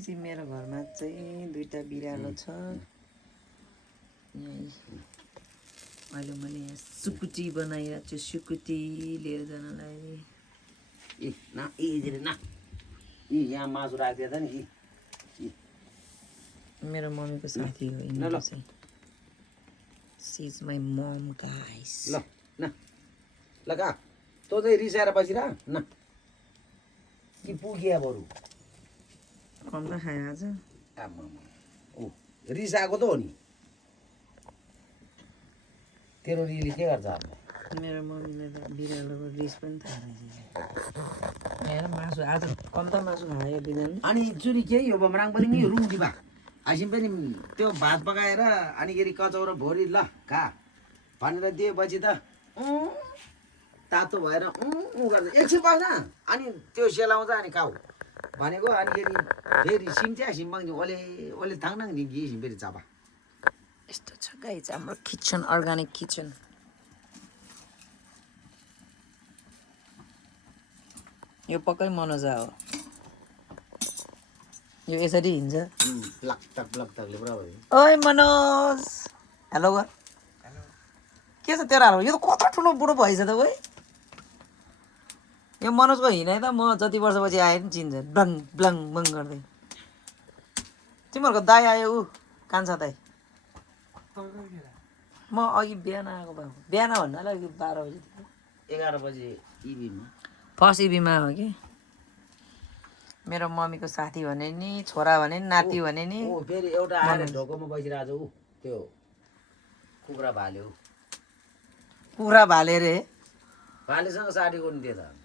भनेपछि मेरो घरमा चाहिँ दुईटा बिरालो छ अहिले मैले यहाँ सुकुटी बनाइरहेको छु सुकुटी लिएर जानलाई यहाँ मासु राखिदिए त नि मेरो मम्मीको साथी हो यिनीहरू चाहिँ she is my mom guys ल न ल का तँ चाहिँ रिसाएर बसिरह न कि पुगिया बरु कम त खायो आज ओ रिसाएको त हो नि तेरो रिसले के गर्छ अब मेरो मम्मीले त बिरालोको रिस पनि थाहा रहेछ हेर मासु आज कम त मासु खायो बिहान अनि चुरी के यो बमराङ पनि नि रुङ्गी बा आइसिम पनि त्यो भात पकाएर अनिखेरि कचौरो भोरी ल खा भनेर दिएपछि त तातो भएर गर्छ एकछिन बस्न अनि त्यो सेलाउँछ अनि खाऊ भनेको अनिखेरि फेरि सिमच्या सिम्बाङ ओले ओले थाङ्नाङ नि गिसिम फेरि चापा यस्तो छ गाइस हाम्रो किचन अर्ग्यानिक किचन यो पक्कै मनोजा हो यो यसरी हिँड्छ लकटकले पुरा भयो ओइ मनोज हेलो गर के छ तेरो हाल यो त कत्रो ठुलो बुढो भएछ त ओइ यो मनोजको हिँडाइ त म जति वर्षपछि आए पनि चिन्छ ब्लङ ब्लङ बङ गर्दै तिमीहरूको दाई आयो ऊ कान्छा दाई म अघि बिहान आएको भएको बिहान भन्नाले अघि 12 बजीतिर 11 बजे इभीमा फर्स्ट इभीमा हो कि मेरो मम्मीको साथी भने नि छोरा भने नि नाति भने नि ओ फेरि एउटा आएर ढोकोमा बसिरहेको छ ऊ त्यो कुखुरा भाल्यो कुखुरा भाले रे भालेसँग साडी गर्नु दिए त